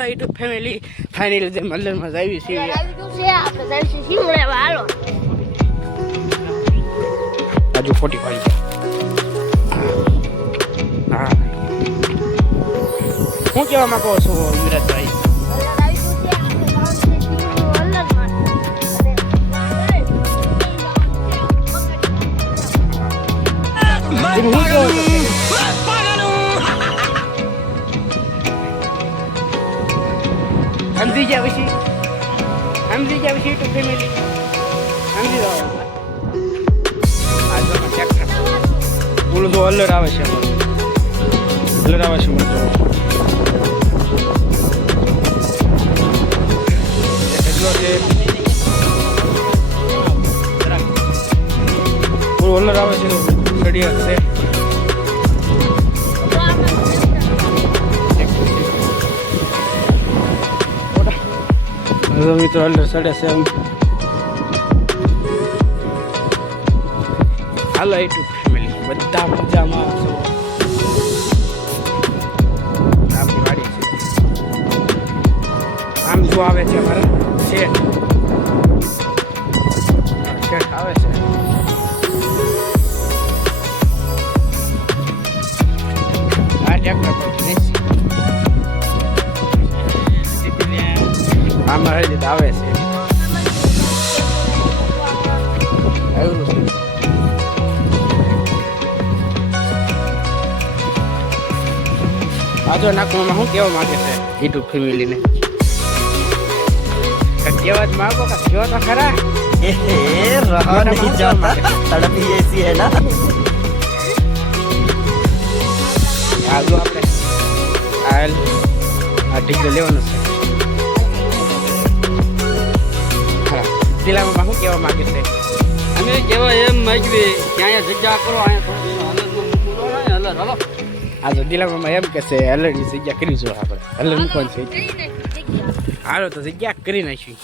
હાલો YouTube family finally જે મલ્લરમાં આવી છે આપણે જઈશું શિમળે હાલો આજુ 45 હા હું કેવા માંગો છો યુવરાજભાઈ સમજી ગયા પછી યુટ્યુબ ફેમિલી સમજી દો આજનો ટ્રેક્ટર ઓલું તો અલર આવે છે ઓલર આવે છે સડિયા છે મિત્રો અંદર સડે છે હાલો યુટ્યુબ ફેમિલી બધા મજામાં છો આપણી વાડી છે આમ જો આવે છે અમારે શેઠ આવે છે આ ટ્રેક્ટર પર આમાં હજી આવે છે આજો નાખવામાં શું કેવા માંગે છે યુટ્યુબ ફેમિલીને કેવા જ માંગો કે જો તો ખરા रहा नहीं जाता सड़क ही ऐसी है ना આજો આપણે આ ટીકડે લેવાનું છે જિલ્લામાં શું કેવા માંગે છે અમે કેવા એમ માંગવી કે અહીંયા જગ્યા કરો અહીંયા થોડું હલર હલો આજો દિલામાં એમ કે છે હલરની જગ્યા કરી જો આપણે હલર મૂકવાનું છે હાલો તો જગ્યા કરી નાખી